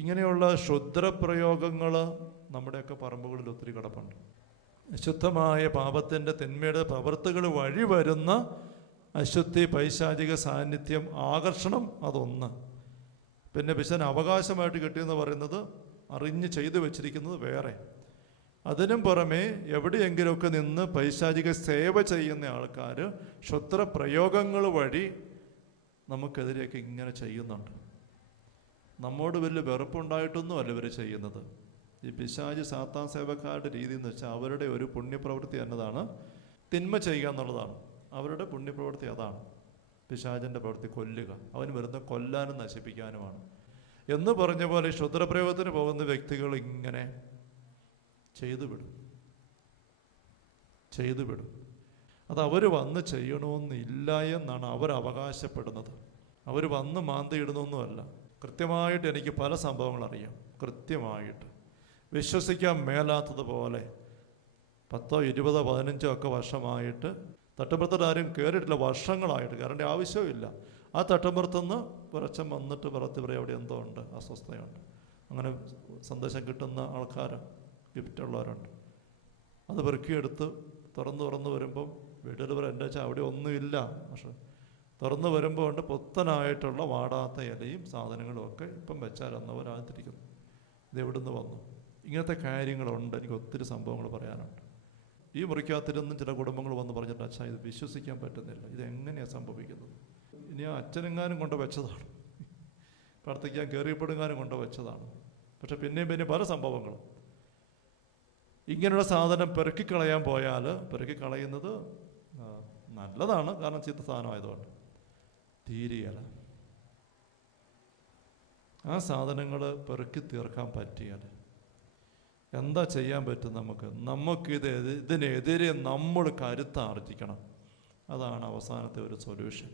ഇങ്ങനെയുള്ള ക്ഷുദ്രപ്രയോഗങ്ങൾ നമ്മുടെയൊക്കെ പറമ്പുകളിൽ ഒത്തിരി കിടപ്പുണ്ട്. അശുദ്ധമായ പാപത്തിൻ്റെ തിന്മയുടെ പ്രവൃത്തികൾ വഴി വരുന്ന അശുദ്ധി, പൈശാചിക സാന്നിധ്യം, ആകർഷണം, അതൊന്ന്. പിന്നെ പിശാചിന് അവകാശമായിട്ട് കിട്ടിയെന്ന് പറയുന്നത് അറിഞ്ഞ് ചെയ്തു വെച്ചിരിക്കുന്നത് വേറെ. അതിനും പുറമെ എവിടെയെങ്കിലുമൊക്കെ നിന്ന് പൈശാചിക സേവ ചെയ്യുന്ന ആൾക്കാർ ക്ഷുദ്രപ്രയോഗങ്ങൾ വഴി നമുക്കെതിരെയൊക്കെ ഇങ്ങനെ ചെയ്യുന്നുണ്ട്. നമ്മോട് വലിയ വെറുപ്പുണ്ടായിട്ടൊന്നുമല്ല ഇവർ ചെയ്യുന്നത്. ഈ പിശാച് സാത്താൻ സേവക്കാരുടെ രീതി എന്ന് വെച്ചാൽ അവരുടെ ഒരു പുണ്യപ്രവൃത്തി എന്നതാണ് തിന്മ ചെയ്യുക എന്നുള്ളതാണ്. അവരുടെ പുണ്യപ്രവൃത്തി അതാണ്. പിശാചിൻ്റെ പ്രവൃത്തി കൊല്ലുക, അവന് വരുന്ന കൊല്ലാനും നശിപ്പിക്കാനുമാണ്. എന്ന് പറഞ്ഞ പോലെ ക്ഷുദ്രപ്രയോഗത്തിന് പോകുന്ന വ്യക്തികൾ ഇങ്ങനെ ചെയ്തു വിടും. അത് അവർ വന്ന് ചെയ്യണമെന്നില്ല എന്നാണ് അവർ അവകാശപ്പെടുന്നത്. അവർ വന്ന് മാന്തിയിടുന്നൊന്നുമല്ല. കൃത്യമായിട്ട് എനിക്ക് പല സംഭവങ്ങൾ അറിയാം. കൃത്യമായിട്ട് വിശ്വസിക്കാൻ മേലാത്തതുപോലെ 10, 20, 15 ഒക്കെ വർഷമായിട്ട് തട്ടുമ്പുറത്തോട്ട് ആരും കയറിയിട്ടില്ല. വർഷങ്ങളായിട്ട് കയറേണ്ട ആവശ്യമില്ല. ആ തട്ടുമ്പുറത്തുനിന്ന് പുറച്ചം വന്നിട്ട് പറയും അവിടെ എന്തോ ഉണ്ട്, അസ്വസ്ഥതയുണ്ട്. അങ്ങനെ സന്ദേശം കിട്ടുന്ന ആൾക്കാർ, ഗിഫ്റ്റുള്ളവരുണ്ട്. അത് പെറുക്കിയെടുത്ത് തുറന്ന് വരുമ്പം വീട്ടിൽ എൻ്റെ വെച്ചാൽ അവിടെ ഒന്നുമില്ല. പക്ഷെ തുറന്ന് വരുമ്പോൾ ഉണ്ട് പുത്തനായിട്ടുള്ള വാടാത്ത ഇലയും സാധനങ്ങളും ഒക്കെ ഇപ്പം വെച്ചാൽ എന്നവരാകത്തിരിക്കുന്നു. ഇതെവിടുന്ന് വന്നു? ഇങ്ങനത്തെ കാര്യങ്ങളുണ്ട്. എനിക്ക് ഒത്തിരി സംഭവങ്ങൾ പറയാനുണ്ട്. ഈ മുറിക്കകത്തിരുന്നും ചില കുടുംബങ്ങൾ വന്ന് പറഞ്ഞിട്ട് അച്ഛാ ഇത് വിശ്വസിക്കാൻ പറ്റുന്നില്ല, ഇതെങ്ങനെയാണ് സംഭവിക്കുന്നത്? ഇനി ആ അച്ഛനെങ്ങാനും കൊണ്ട് വെച്ചതാണ്, പ്രാർത്ഥിക്കാൻ കയറിയപ്പെടുങ്ങാനും കൊണ്ട് വെച്ചതാണ്. പക്ഷെ പിന്നെയും പല സംഭവങ്ങളും. ഇങ്ങനെയുള്ള സാധനം പെറുക്കിക്കളയാൻ പോയാൽ പെറുക്കിക്കളയുന്നത് നല്ലതാണ്, കാരണം ചീത്ത സാധനമായതുകൊണ്ട്. തീരെയല്ല. ആ സാധനങ്ങൾ പെറുക്കി തീർക്കാൻ പറ്റിയാൽ എന്താ ചെയ്യാൻ പറ്റും? നമുക്കിതിനെതിരെ നമ്മൾ കരുത്താർജിക്കണം. അതാണ് അവസാനത്തെ ഒരു സൊല്യൂഷൻ.